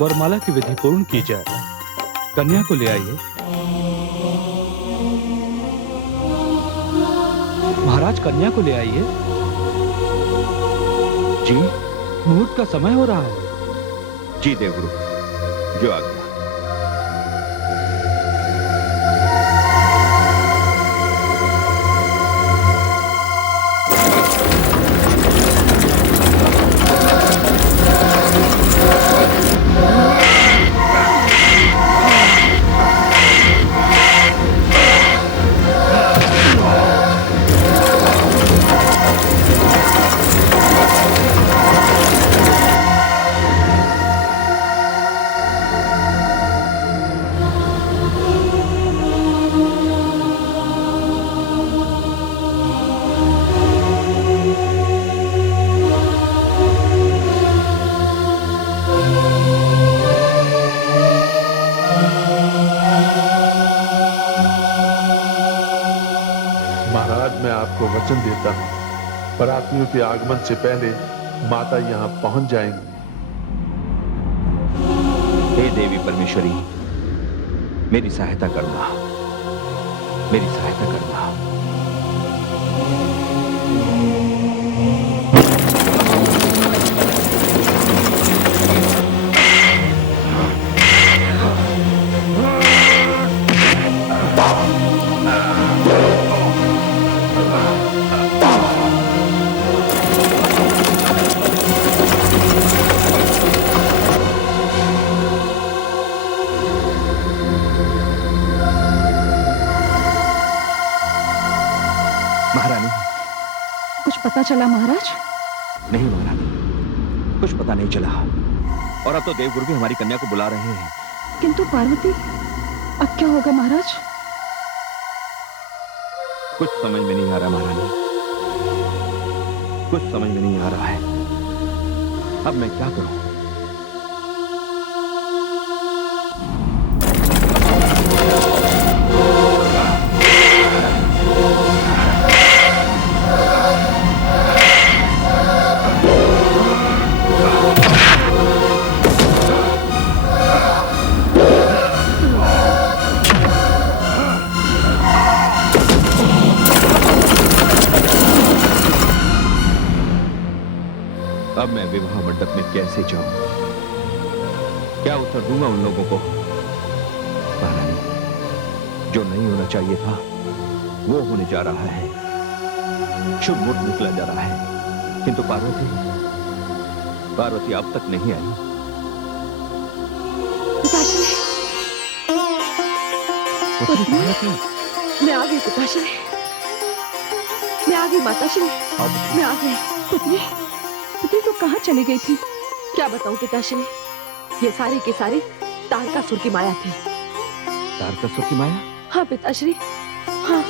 वरमाला की विधि पूर्ण की जाए। कन्या को ले आइए। महाराज, कन्या को ले आइए। जी, मुहूर्त का समय हो रहा है। जी देवगुरु, जो आज्ञा। आपको वचन देता हूं, परात्मियों के आगमन से पहले माता यहां पहुंच जाएंगी। हे देवी परमेश्वरी, मेरी सहायता करना, मेरी सहायता करना। पता चला महाराज? नहीं महारानी, कुछ पता नहीं चला। और अब तो देवगुरु भी हमारी कन्या को बुला रहे हैं। किंतु पार्वती, अब क्या होगा महाराज? कुछ समझ में नहीं आ रहा महारानी, कुछ समझ में नहीं आ रहा है। अब मैं क्या करूं? अब मैं विवाह मंडप में कैसे जाऊं? क्या उत्तर दूंगा उन लोगों को? महारानी, जो नहीं होना चाहिए था वो होने जा रहा है। शुभ मुहूर्त निकला जा रहा है, किंतु पार्वती अब तक नहीं आई। मैं आ गई पिताश्री, मैं आ गई माताश्री, मैं आ गई। पुत्री, पुत्री तो कहाँ चली गई थी? क्या बताऊं पिताश्री, ये सारी की सारी तारकासुर की माया थी। तारकासुर की माया? हाँ पिताश्री, हाँ।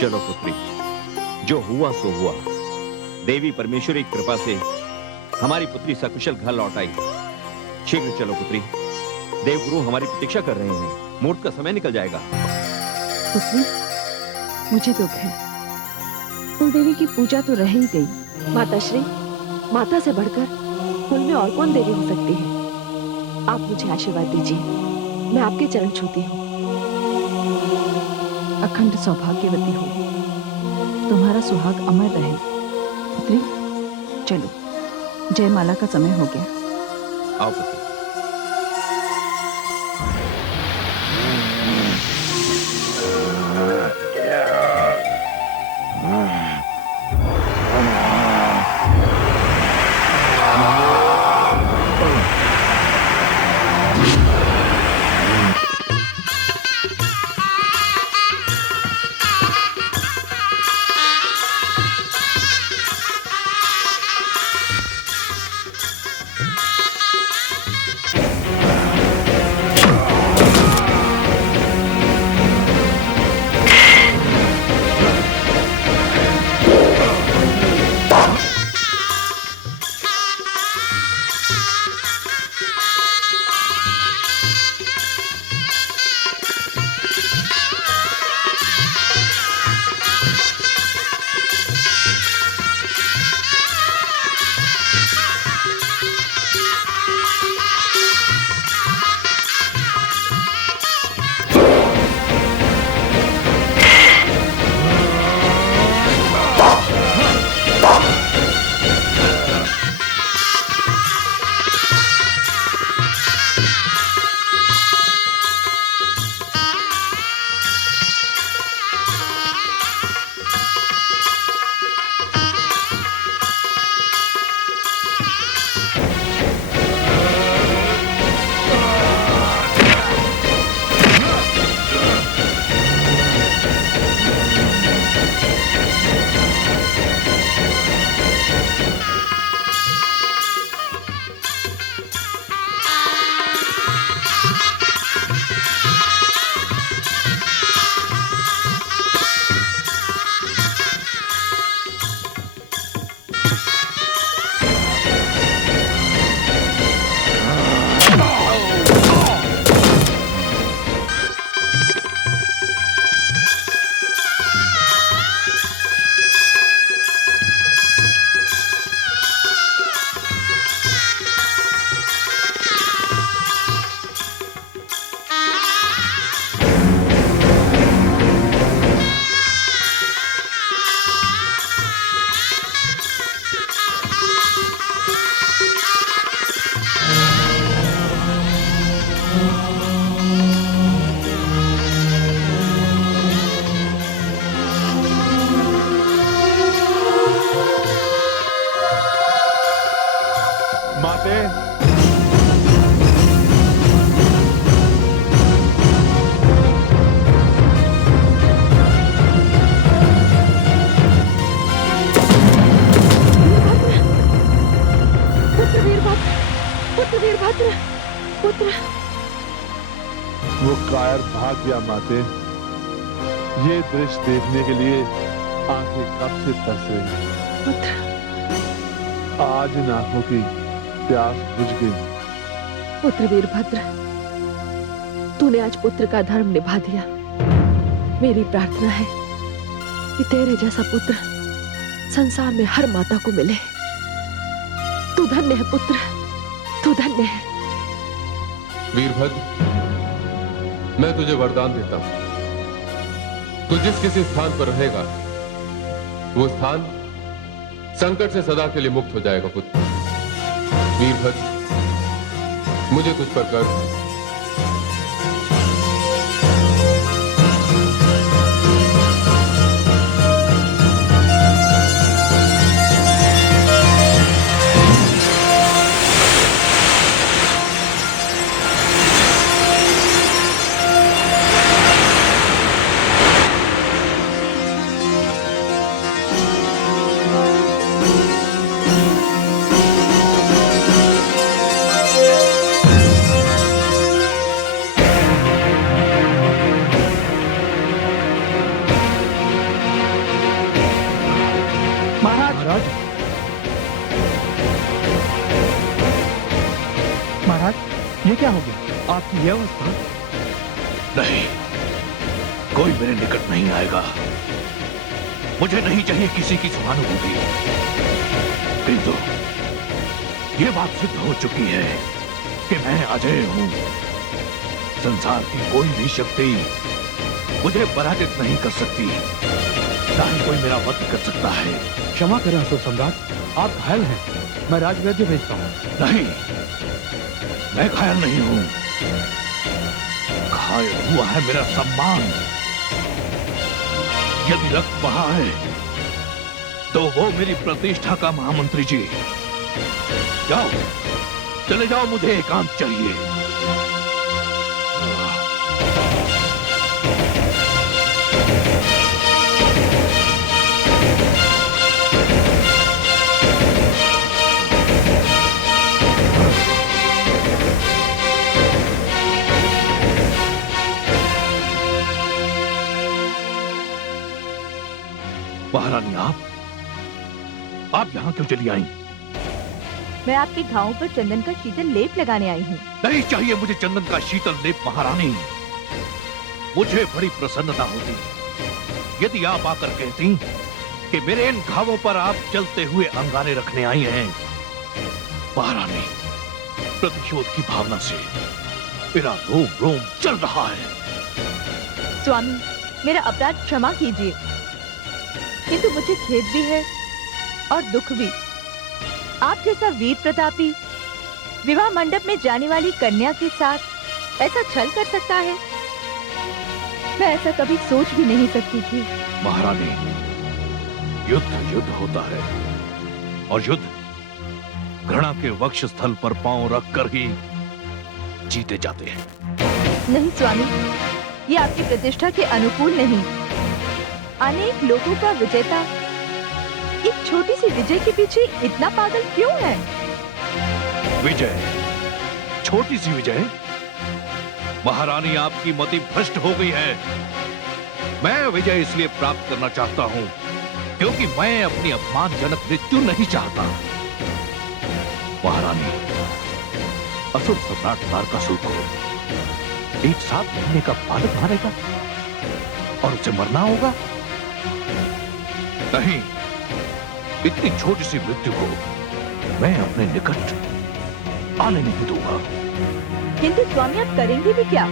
चलो पुत्री, जो हुआ सो हुआ। देवी परमेश्वरी की कृपा से हमारी पुत्री सकुशल घर लौट आई। शीघ्र चलो पुत्री, देवगुरु हमारी प्रतीक्षा कर रहे हैं। मुहूर्त का समय निकल जाएगा। पुत्री, मुझे दुख है, कुलदेवी की पूजा तो रह ही गई। माताश्री, माता से बढ़कर कुल में और कौन देवी हो सकती है? आप मुझे आशीर्वाद दीजिए, मैं आपके चरण छूती हूँ। अखंड सौभाग्यवती हो, तुम्हारा सुहाग अमर रहे। पुत्री, चलो, जयमाला का समय हो गया। आओ पुत्री। माते, पुत्र वीरभद्र, पुत्र वीरभद्र, पुत्र। वो कायर भाग गया माते। ये दृश्य देखने के लिए आंखें कब से तरस रही हैं। पुत्र, आज इन आंखों की प्यास बुझ गई। पुत्र वीरभद्र, तूने आज पुत्र का धर्म निभा दिया। मेरी प्रार्थना है कि तेरे जैसा पुत्र संसार में हर माता को मिले। तू धन्य है पुत्र, तू धन्य है। वीरभद्र, मैं तुझे वरदान देता हूं। तू जिस किसी स्थान पर रहेगा, वो स्थान संकट से सदा के लिए मुक्त हो जाएगा पुत्र। वीरभद्र, मुझे तुझ पर गर्व है। महाराज, ये क्या हो गया? आपकी यह अवस्था? नहीं, कोई मेरे निकट नहीं आएगा। मुझे नहीं चाहिए किसी की सहानुभूति। किंतु ये बात सिद्ध हो चुकी है कि मैं अजय हूं। संसार की कोई भी शक्ति मुझे पराजित नहीं कर सकती, ना ही कोई मेरा वध कर सकता है। क्षमा करें असुर सम्राट, आप घायल हैं। मैं राजवैद्य भेजता हूँ। नहीं, मैं घायल नहीं हूं। घायल हुआ है मेरा सम्मान। यदि रक्त बहा है तो वो मेरी प्रतिष्ठा का महामंत्री जी। जाओ, चले जाओ, मुझे एकांत चाहिए। महारानी, आप यहां क्यों चली आई? मैं आपके घावों पर चंदन का शीतल लेप लगाने आई हूँ। नहीं चाहिए मुझे चंदन का शीतल लेप महारानी। मुझे बड़ी प्रसन्नता होती यदि आप आकर कहती कि मेरे इन घावों पर आप चलते हुए अंगारे रखने आई हैं। महारानी, प्रतिशोध की भावना से मेरा रोम रोम चल रहा है। स्वामी, मेरा अपराध क्षमा कीजिए, किंतु मुझे खेद भी है और दुख भी। आप जैसा वीर प्रतापी विवाह मंडप में जाने वाली कन्या के साथ ऐसा छल कर सकता है, मैं ऐसा कभी सोच भी नहीं सकती थी। महारानी, युद्ध युद्ध होता है और युद्ध घृणा के वक्ष स्थल पर पांव रखकर ही जीते जाते हैं। नहीं स्वामी, ये आपकी प्रतिष्ठा के अनुकूल नहीं। अनेक लोगों का विजेता एक छोटी सी विजय के पीछे इतना पागल क्यों है? विजय? छोटी सी विजय? महारानी, आपकी मति भ्रष्ट हो गई है। मैं विजय इसलिए प्राप्त करना चाहता हूं क्योंकि मैं अपनी अपमानजनक मृत्यु नहीं चाहता। महारानी, असुर सम्राट तारकासुर को 1 महीने का बालक मारेगा और उसे मरना होगा? नहीं, इतनी छोटी सी मृत्यु को मैं अपने निकट आने नहीं दूंगा। किंतु स्वामी, आप करेंगे भी क्या?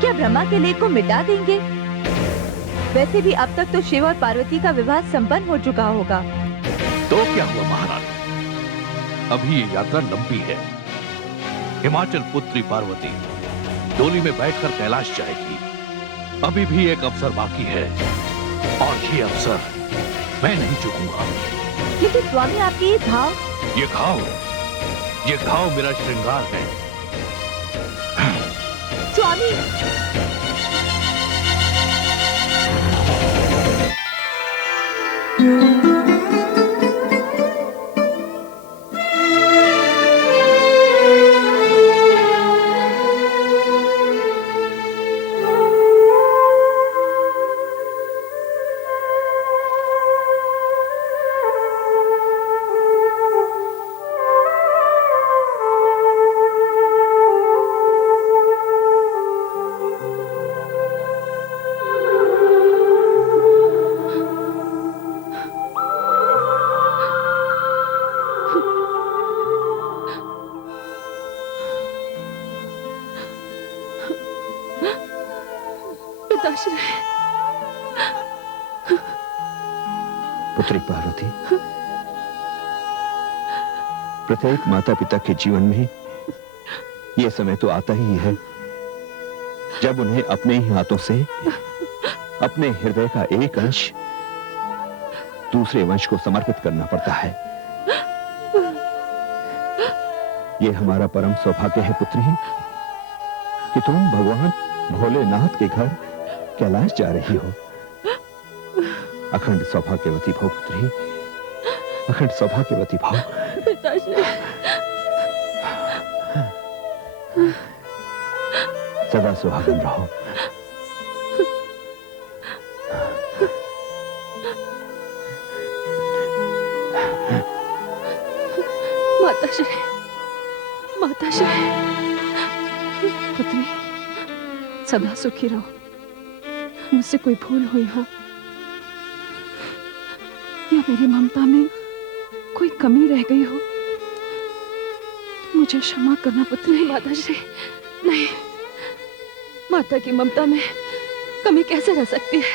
क्या ब्रह्मा के लेख को मिटा देंगे? वैसे भी अब तक तो शिव और पार्वती का विवाह संपन्न हो चुका होगा। तो क्या हुआ महारानी, अभी ये यात्रा लंबी है। हिमाचल पुत्री पार्वती डोली में बैठकर कैलाश जाएगी। अभी भी एक अवसर बाकी है और ये अवसर मैं नहीं चूकूंगा। किंतु स्वामी, आपके ये घाव ये घाव मेरा श्रृंगार है। स्वामी, पिताश्री, पुत्री पार्वती, प्रत्येक माता पिता के जीवन में यह समय तो आता ही है जब उन्हें अपने ही हाथों से अपने हृदय का एक अंश दूसरे वंश को समर्पित करना पड़ता है। यह हमारा परम सौभाग्य है पुत्री कि तुम भगवान भोलेनाथ के घर कैलाश जा रही हो। अखंड सौभाग्यवती भव पुत्री, अखंड सौभाग्यवती भव। पिताश्री, सदा सुहागन रहो। माताश्री, माताश्री, पुत्री सदा सुखी रहो। मुझसे कोई भूल हुई हो या मेरी ममता में कोई कमी रह गई हो, मुझे क्षमा करना पुत्री। नहीं माताश्री, नहीं, माता की ममता में कमी कैसे रह सकती है?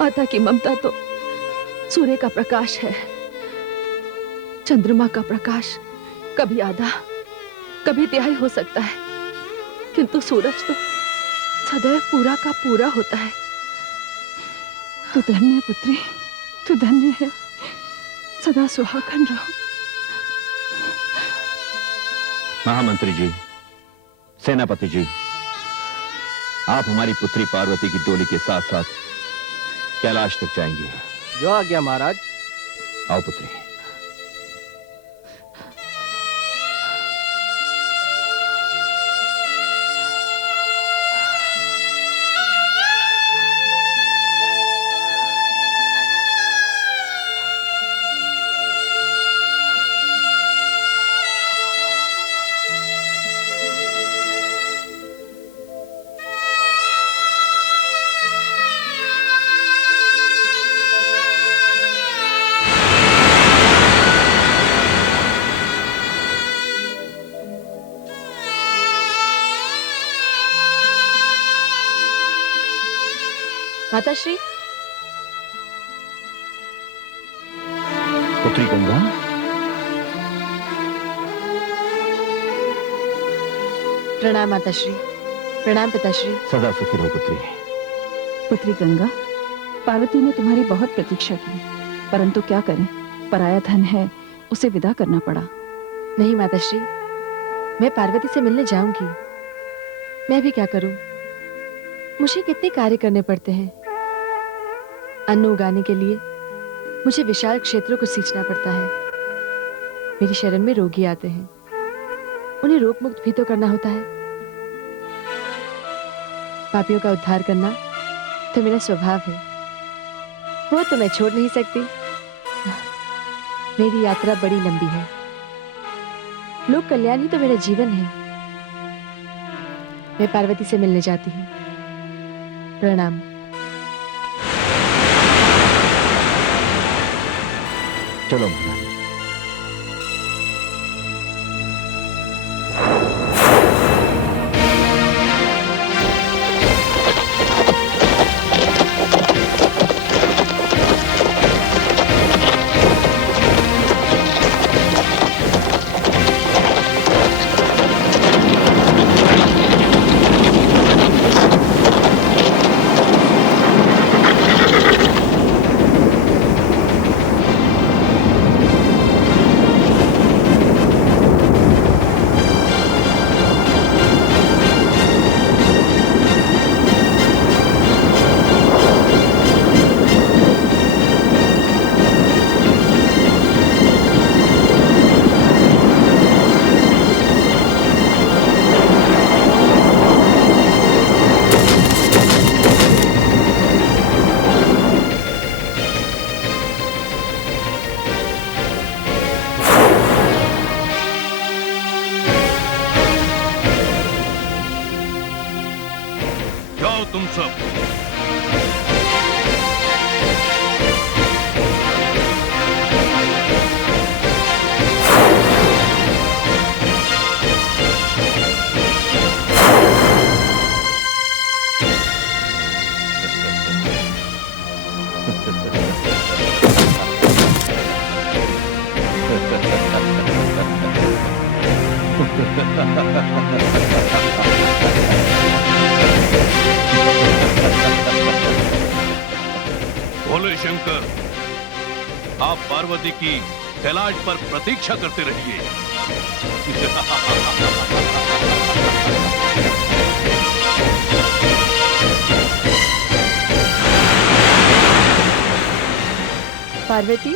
माता की ममता तो सूर्य का प्रकाश है, चंद्रमा का प्रकाश कभी आधा कभी तिहाई हो सकता है, किंतु सूरज तो सदैव पूरा का पूरा होता है। तू धन्य है पुत्री, तू धन्य है। सदा सुहागन रहो। महामंत्री जी, सेनापति जी, आप हमारी पुत्री पार्वती की डोली के साथ साथ कैलाश तक जाएंगे। जो आज्ञा महाराज। आओ पुत्री। माताश्री, पुत्री गंगा, प्रणाम माताश्री। प्रणाम पिताश्री। सदा सुखी रहो पुत्री। पुत्री गंगा, पार्वती ने तुम्हारी बहुत प्रतीक्षा की, परंतु क्या करें, पराया धन है, उसे विदा करना पड़ा। नहीं माताश्री, मैं पार्वती से मिलने जाऊंगी। मैं भी क्या करूं, मुझे कितने कार्य करने पड़ते हैं। अन्न उगाने के लिए मुझे विशाल क्षेत्रों को सींचना पड़ता है। मेरी शरण में रोगी आते हैं, उन्हें रोग मुक्त भी तो करना होता है। पापियों का उद्धार करना तो मेरा स्वभाव है, वो तो मैं छोड़ नहीं सकती। मेरी यात्रा बड़ी लंबी है, लोक कल्याण ही तो मेरा जीवन है। मैं पार्वती से मिलने जाती हूँ। प्रणाम। चलो महारानी। तुम सब। भोले शंकर, आप पार्वती की कैलाश पर प्रतीक्षा करते रहिए। पार्वती,